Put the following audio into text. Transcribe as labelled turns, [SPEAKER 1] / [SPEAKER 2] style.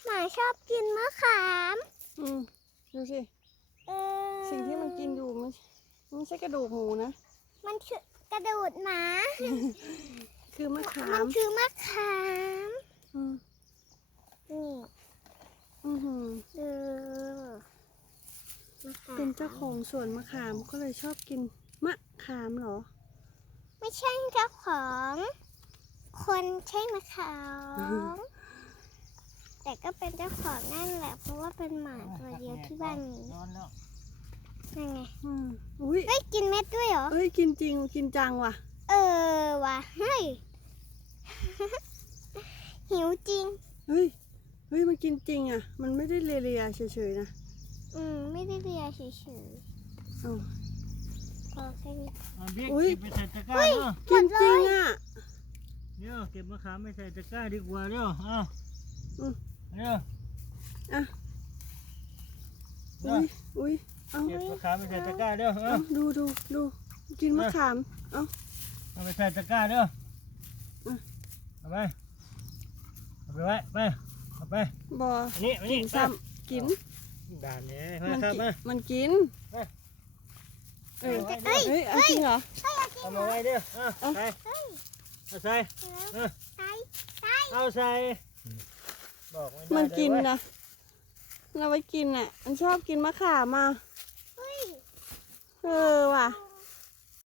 [SPEAKER 1] หมาชอบกินมะขาม
[SPEAKER 2] ดูสิสิ่งที่มันกินอยู่มันไม่ใช่กระดูกหมูนะ
[SPEAKER 1] มันคือกระดูดหมา
[SPEAKER 2] คือมะขา
[SPEAKER 1] มัน
[SPEAKER 2] ม
[SPEAKER 1] คือมะขามนี่
[SPEAKER 2] อือหือ
[SPEAKER 1] มะขาม
[SPEAKER 2] เป็นเจ้าของสวนมะขามก็เลยชอบกินมะขามเหรอ
[SPEAKER 1] ไม่ใช่เจ้าของ คนใช่มะขาม แต่ก็เป็นเจ้าของนั่นแหละเพราะว่าเป็นหมาตัวเดียวที่บ้านนี้นั่นไง
[SPEAKER 2] อุ้ย
[SPEAKER 1] เฮ้ยกินเม็ดด้วยเหรอ
[SPEAKER 2] เอ้ยกินจริงกินจังว่ะ
[SPEAKER 1] ว่ะเฮ้ย หิวจริง
[SPEAKER 2] เฮ้ยมันกินจริงอ่ะ มันไม่ได้เลียๆเฉยๆนะ
[SPEAKER 1] ไม่ได้เรียเฉย
[SPEAKER 2] เอ้า
[SPEAKER 1] ๆพอแค่นี้
[SPEAKER 2] อุ๊ย
[SPEAKER 3] เก็บไปใส่ตะกร้าเนาะ
[SPEAKER 2] กินจริงอ่ะ
[SPEAKER 3] เดี๋ยวเก็บมะขามไปใส่ตะกร้าดีกว่าเดี๋ยวเอา
[SPEAKER 2] อืม
[SPEAKER 3] เดี๋ยว
[SPEAKER 2] อ่ะ
[SPEAKER 3] เดี๋ยว
[SPEAKER 2] อุ้ยเอา
[SPEAKER 3] เก็บมะขามไปใส่ตะกร้าเดี๋ยวเอา
[SPEAKER 2] ดูกินมะขามเอา
[SPEAKER 3] เอาไปใส่ตะกร้าเดี๋ยว
[SPEAKER 2] อืม
[SPEAKER 3] เอาไปไว้ไปเอาไป
[SPEAKER 2] บอ
[SPEAKER 3] อันนี้
[SPEAKER 2] กินซ้ำกิน
[SPEAKER 3] ด่านนี้
[SPEAKER 2] มั
[SPEAKER 3] มาครับ
[SPEAKER 2] กิน
[SPEAKER 3] มา
[SPEAKER 2] มันกิน
[SPEAKER 3] ไป
[SPEAKER 2] เฮ้ยเอาจริงเหรอ
[SPEAKER 3] เอามาไว้เดี๋ยวเอาใส่เอาใส่
[SPEAKER 1] แล้ว
[SPEAKER 3] เอา
[SPEAKER 1] ใส่
[SPEAKER 3] เอาใส่บอกไม่ได้
[SPEAKER 2] มันกิน
[SPEAKER 3] เลยเว้ย
[SPEAKER 2] นะเราไปกินอ่ะ มันชอบกินมะขามอ่ะ
[SPEAKER 1] เฮ้ย
[SPEAKER 2] ว่ะ
[SPEAKER 1] โอ้